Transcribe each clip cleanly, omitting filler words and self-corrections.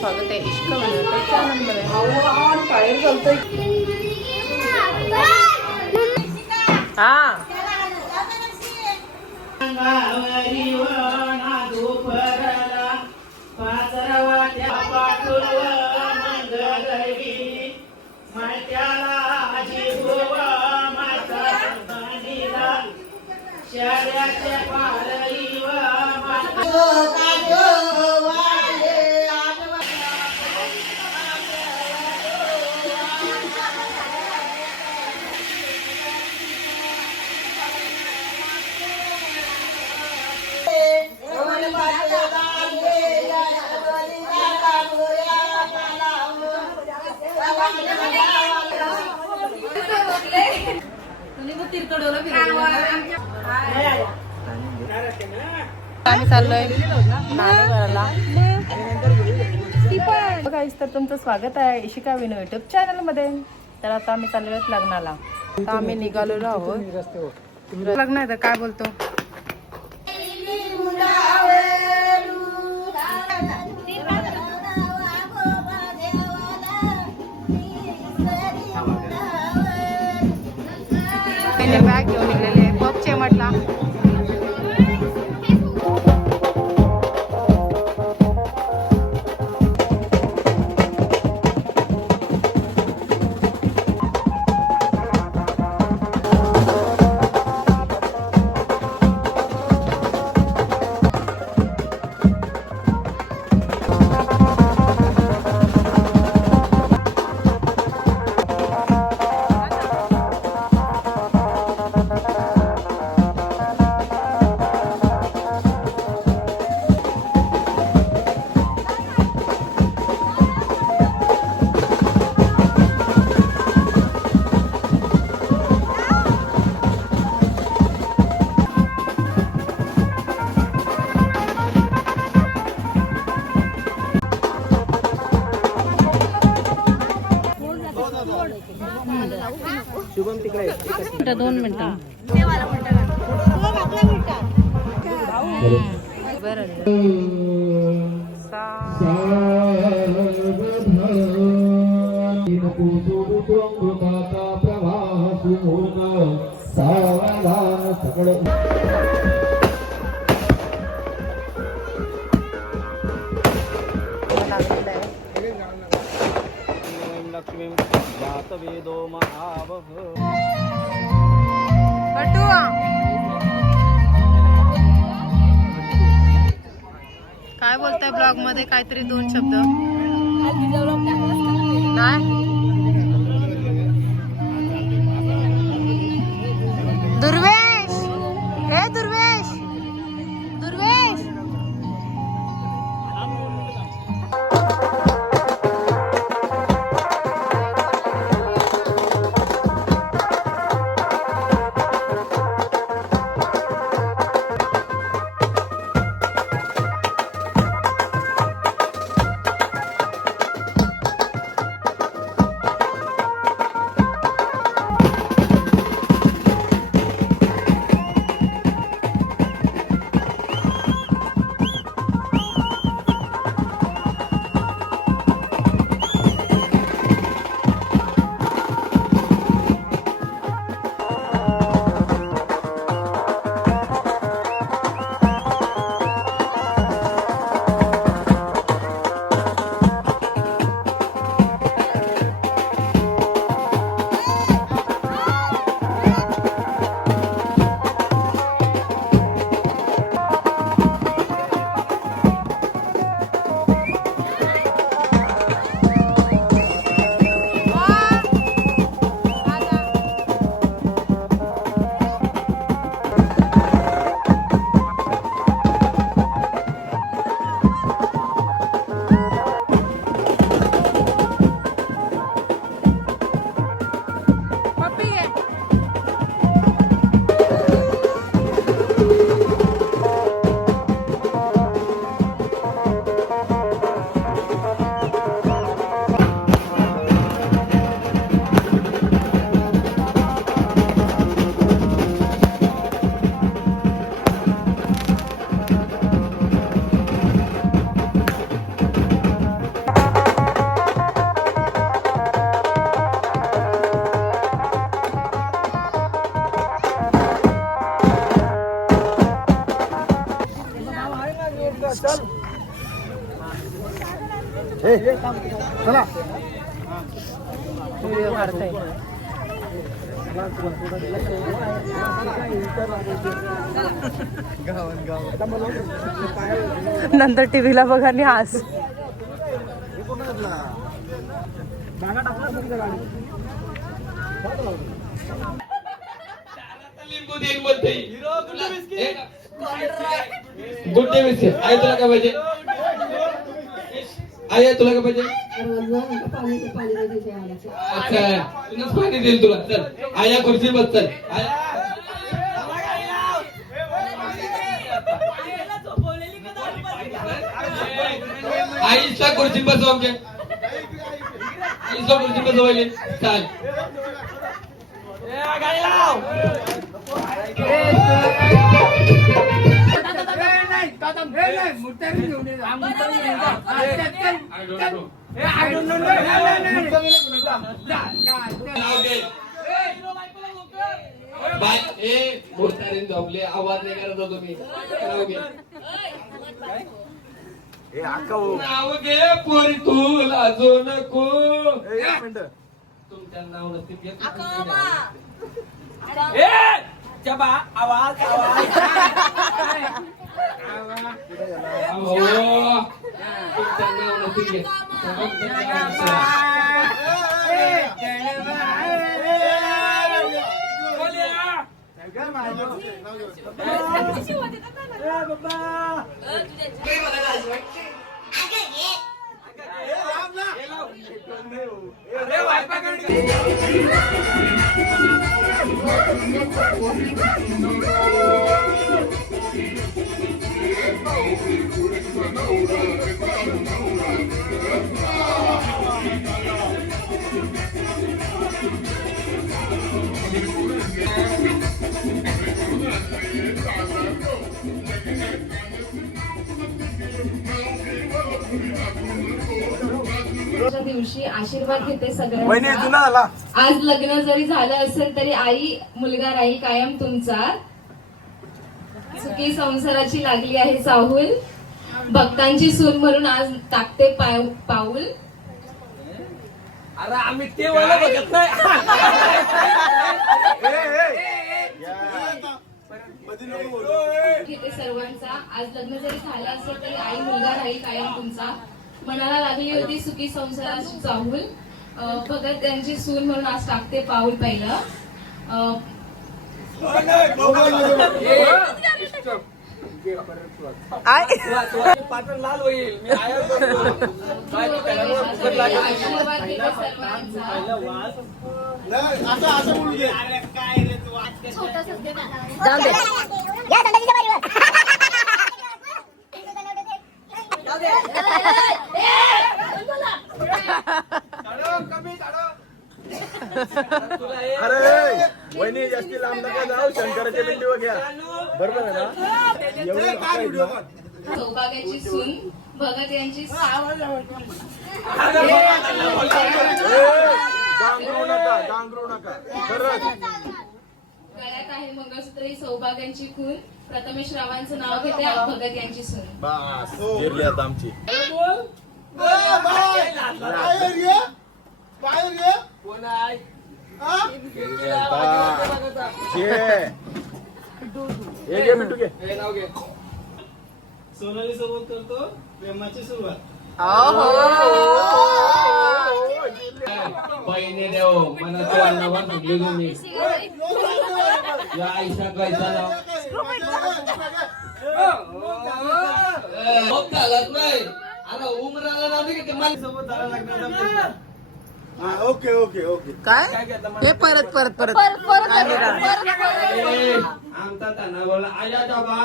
स्वागत आहे इश्क चॅनलमध्ये। हा आम्ही चाललोय नाणेघराला। गाईस, तर तुमचं स्वागत आहे इशिका विनो युट्यूब चॅनल मध्ये। तर आता आम्ही चाललोय लग्नाला। आता आम्ही निघालेलो आहोत। लग्न आहे तर काय बोलतो? बॅग घेऊन निघलेले पपचे म्हटला। शुभम तिकडे 2 मिनिटं काय बोलताय ब्लॉग मध्ये? काहीतरी 2 शब्द नाही? दुर्वेश, हे दुर्वेश, दुर्वेश चला व्हिडिओ काढताय. नंतर टीव्हीला बघा आणि हास. गुड्डे बिस्किट आहे तुला काय पाहिजे? आहे तुला काय पाहिजे? अच्छा तुलाच पाणी देईल तुला. चल आया खुर्ची बस. चल आईच्या खुर्ची बसव. आमच्या आईच्या खुर्ची बसवायली. चाल झोपले आवाज नाही करत होतो मी. नाव घे पोरी तू लाजो नको. तुमच्या नाव नसतील आवाज तुमच्या नाव नसतील दिवशी आशीर्वाद घेते सगळ्यांचा. आज लग्न जरी झालं असेल तरी आई मुलगा राहील कायम तुमचा. सुखी संसाराची लागली आहे चाहूल. भक्तांची सून म्हणून आज टाकते पाऊल. अरे आम्ही ते वाला बघत नाही. घेते सर्वांचा. आज लग्न जरी झालं असेल तरी आई मुलगा राहील कायम तुमचा. मनाला लागली होती सुखी संसाराची चाहूल. भगत यांची सून म्हणून आज टाकते पाऊल पहिलं. पाटण लाल होईल. आशीर्वाद घेते सर्वांचा. अरे वहिनी जास्ती लांब नका जाऊ. शंकराच्या बिंडीवर घ्या. बरोबर आहे ना? सौभाग्याची सून भगत यांची गांगरू नका. परत गळ्यात आहे मंगळसूत्र ही सौभाग्यांची खून. प्रथमेश रावांचं नाव घेते भगत यांची सून. बस जिरली आता आमची. कोण आहे? मिठू घे. हे नाव घे. सोनाली सोबत करतो प्रेमाची सुरुवात. बहिणी देव मला तो अन्नावर म्हटली तुम्ही या आईचा कैसा नाव घालत नाही. अरे उमराला नाव नाही का ते सोबत जायला लागणार आपल्याला. Okay okay okay. काय हे परत परत परत आमचा त्यांना बोलला आया बाबा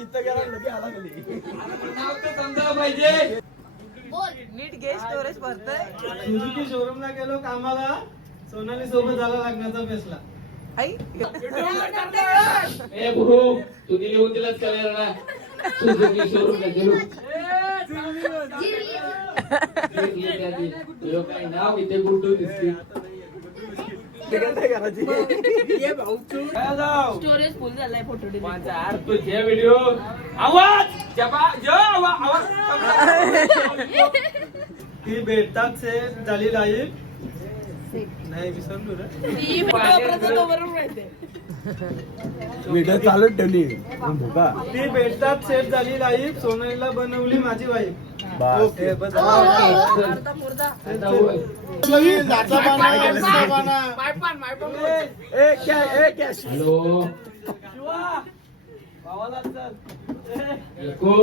इथं गेला लगे आला खाली. नाव तर समजायला पाहिजे. नीट घे स्टोरेज भरतय. सुझुकी शोरूमला गेलो कामाला. सोनाली सोबत जायला लागण्याचा फैसला. आई ए भाऊ तू दिली होती तिलाच कळलं ना. सुझुकी शोरूमला गेलो काही नाव इथे गुड्डू दिसते. स्टोरेज फुल झालाय फोटो तुझे व्हिडिओ आवाज आवाज ती भेटतात से झाली लाईव्ह नाही विसरलो रे व्हिडिओ चालू ठेवली भोका ती भेटतात सेट झाली लाईव्ह सोनालीला बनवली माझी वाईफ बस. ओके बस कॅश हॅलो भावाला चल एको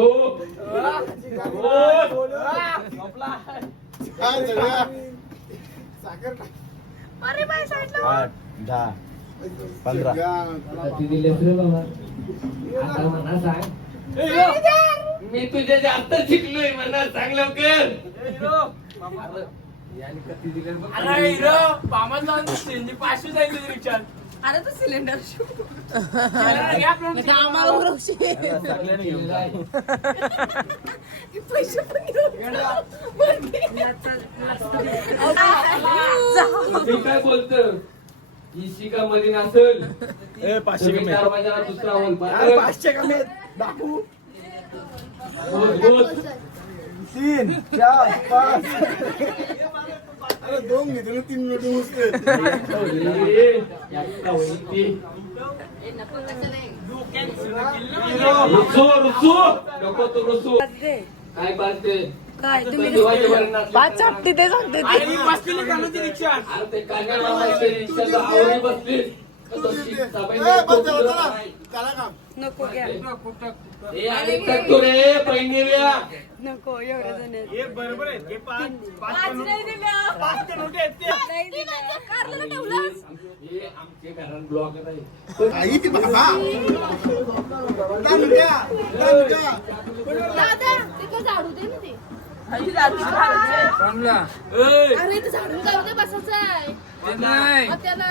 आठ 10 15 किती दिलेस रे बाबा आता म्हणा सांग मी तुझ्या जास्त शिकलोय म्हणा सांग लवकर याने किती दिले बघ. अरे तो सिलेंडर पैसे पण मी काय बोलतो इशिका मध्ये नसेल ए 500 कमी आहेत. दरवाजाला दुसरा होल यार, 500 कमी आहेत. दाखवू बोल 3 4 5 नको तू रुसू काय पाहते काय पाच चापटी ते सांगते अरे ते कानाला माहिती रिक्षाला आवडी बसली नको घ्या ए आणि टक्को रे पहिनेऱ्या नको एवढे जण आहेत. हे बरोबर आहे हे पाच नाही दिलं. पाच नोट आहेत ते. नाही दिलं. कारला ठेवलंस? हे आमचे घरात ब्लॉक आहे दादा तिथं झाडू दे ना ते आई जाती खायचे. अरे ते झाडून जाऊ दे बसायचं आहे मग त्याला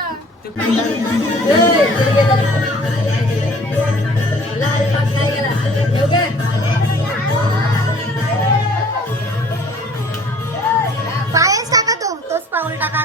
पायच टाका तोच पाऊल टाका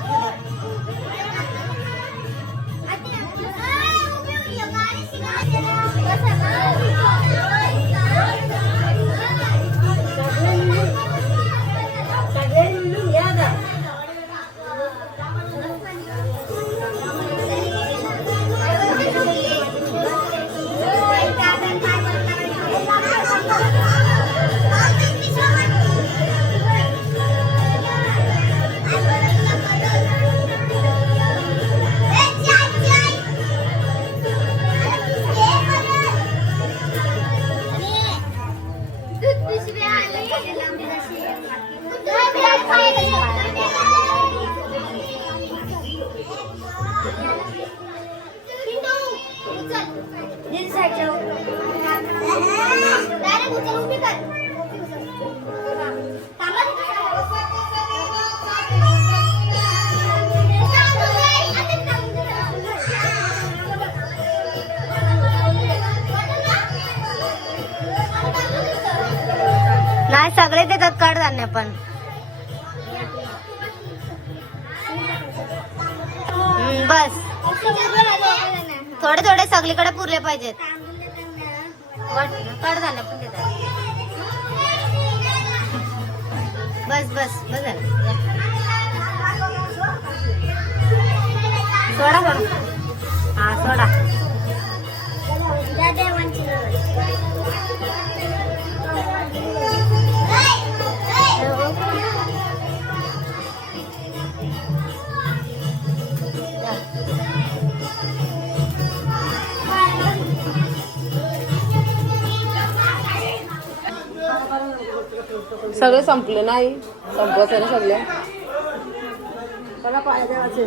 नाही सगळे देतात कडधान्य पण बस थोडे थोडे सगळीकडे पुरले पाहिजेत कडधान्य पण देतात बस बस बस झालं. सोडा सोडा हा सोडा सगळे संपले नाही संपवत ना सगळे त्याला पाय द्यायचे